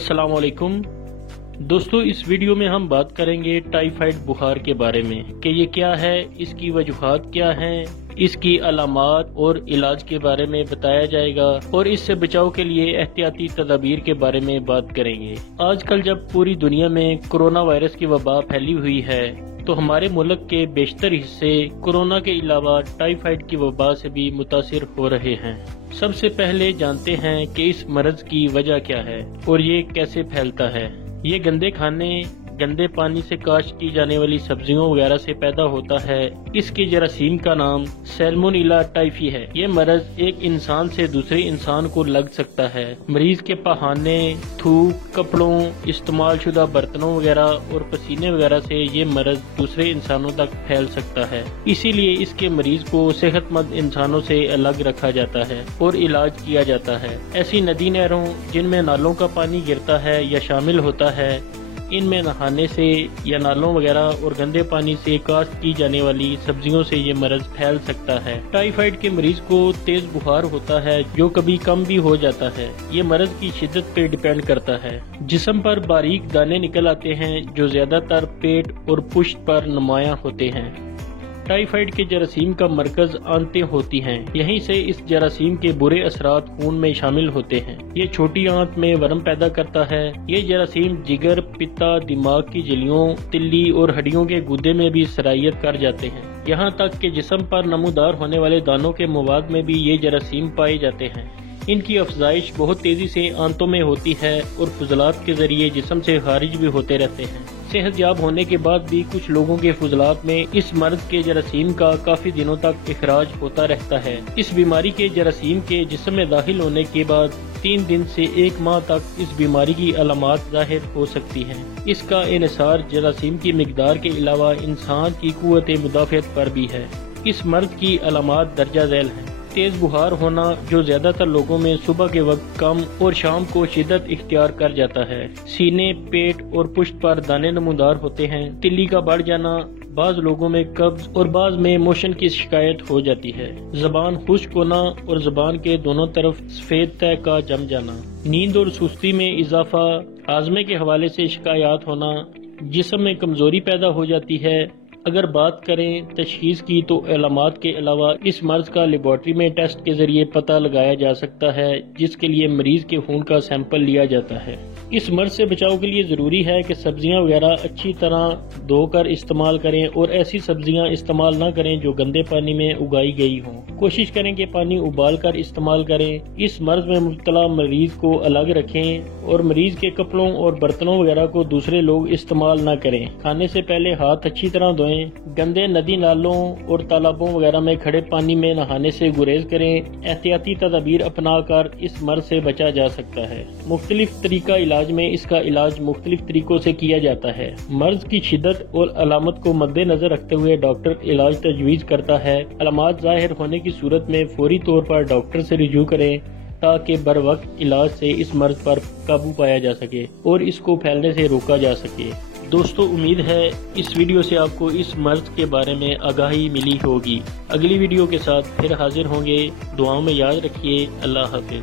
अस्सलाम वालेकुम दोस्तों, इस वीडियो में हम बात करेंगे टाइफाइड बुखार के बारे में कि ये क्या है, इसकी वजूहात क्या हैं, इसकी अलामात और इलाज के बारे में बताया जाएगा और इससे बचाव के लिए एहतियाती तदाबीर के बारे में बात करेंगे। आजकल जब पूरी दुनिया में कोरोना वायरस की वबा फैली हुई है तो हमारे मुल्क के बेशतर हिस्से कोरोना के अलावा टाइफाइड की वबा से भी मुतासिर हो रहे हैं। सबसे पहले जानते हैं कि इस मर्ज की वजह क्या है और ये कैसे फैलता है। ये गंदे खाने, गंदे पानी से काश्त की जाने वाली सब्जियों वगैरह से पैदा होता है। इसके जरासीम का नाम सैल्मोनेला टाइफी है। ये मर्ज एक इंसान से दूसरे इंसान को लग सकता है। मरीज के पहाने, थूक, कपड़ों, इस्तेमाल शुदा बर्तनों वगैरह और पसीने वगैरह से ये मर्ज दूसरे इंसानों तक फैल सकता है। इसीलिए इसके मरीज को सेहतमंद इंसानों से अलग रखा जाता है और इलाज किया जाता है। ऐसी नदी नहरों जिनमें नालों का पानी गिरता है या शामिल होता है, इनमें नहाने से या नालों वगैरह और गंदे पानी से काश्त की जाने वाली सब्जियों से ये मर्ज फैल सकता है। टाइफाइड के मरीज को तेज बुखार होता है जो कभी कम भी हो जाता है। ये मर्ज की शिद्दत पे डिपेंड करता है। जिस्म पर बारीक दाने निकल आते हैं जो ज्यादातर पेट और पुश्त पर नुमायां होते हैं। टाइफाइड के जरासीम का मरकज आंतें होती हैं। यहीं से इस जरासीम के बुरे असरात खून में शामिल होते हैं। ये छोटी आंत में वर्म पैदा करता है। ये जरासीम जिगर, पित्ता, दिमाग की झिल्लियों, तिल्ली और हड्डियों के गुदे में भी सरायत कर जाते हैं। यहाँ तक कि जिस्म पर नमूदार होने वाले दानों के मवाद में भी ये जरासीम पाए जाते हैं। इनकी अफजाइश बहुत तेजी से आंतों में होती है और फुजलात के जरिए जिस्म से खारिज भी होते रहते हैं। सेहतयाब होने के बाद भी कुछ लोगों के फुजलात में इस मर्ज के जरासीम का काफी दिनों तक इखराज होता रहता है। इस बीमारी के जरासीम के जिस्म में दाखिल होने के बाद 3 दिन से 1 माह तक इस बीमारी की अलामात जाहिर हो सकती हैं। इसका इन्हिसार जरासीम की मिकदार के अलावा इंसान की कुव्वत मुदाफ़ियत पर भी है। इस मर्ज की अलामात दर्जा झैल हैं। तेज बुखार होना जो ज्यादातर लोगों में सुबह के वक्त कम और शाम को शिद्दत इख्तियार कर जाता है। सीने, पेट और पुश्त पर दाने नमूदार होते हैं। तिल्ली का बढ़ जाना, बाज लोगों में कब्ज और बाज में मोशन की शिकायत हो जाती है। जबान खुश्क होना और जबान के दोनों तरफ सफेद तह का जम जाना, नींद और सुस्ती में इजाफा, हाजमे के हवाले से शिकायत होना, जिस्म में कमजोरी पैदा हो जाती है। अगर बात करें तशखीस की तो अलामात के अलावा इस मर्ज का लेबोरेटरी में टेस्ट के जरिए पता लगाया जा सकता है, जिसके लिए मरीज के खून का सैंपल लिया जाता है। इस मर्ज से बचाव के लिए जरूरी है कि सब्जियां वगैरह अच्छी तरह धोकर इस्तेमाल करें और ऐसी सब्जियां इस्तेमाल न करें जो गंदे पानी में उगाई गई हों। कोशिश करें कि पानी उबाल कर इस्तेमाल करें। इस मर्ज में मुब्तला मरीज को अलग रखें और मरीज के कपड़ों और बर्तनों वगैरह को दूसरे लोग इस्तेमाल न करें। खाने से पहले हाथ अच्छी तरह धोएं। गंदे नदी नालों और तालाबों वगैरह में खड़े पानी में नहाने से गुरेज करें। एहतियाती तदाबीर अपना कर इस मर्ज से बचा जा सकता है। मुख्तलिफ तरीका इलाज में इसका इलाज मुख्तलिफ तरीकों से किया जाता है। मर्ज की शिद्दत और अलामत को मद्देनजर रखते हुए डॉक्टर इलाज तजवीज करता है। अलामत जाहिर होने की सूरत में फौरी तौर पर डॉक्टर से रिजू करें ताकि बर वक्त इलाज से इस मर्ज पर काबू पाया जा सके और इसको फैलने से रोका जा सके। दोस्तों, उम्मीद है इस वीडियो से आपको इस मर्ज के बारे में आगाही मिली होगी। अगली वीडियो के साथ फिर हाजिर होंगे। दुआओं में याद रखिए। अल्लाह हाफिज।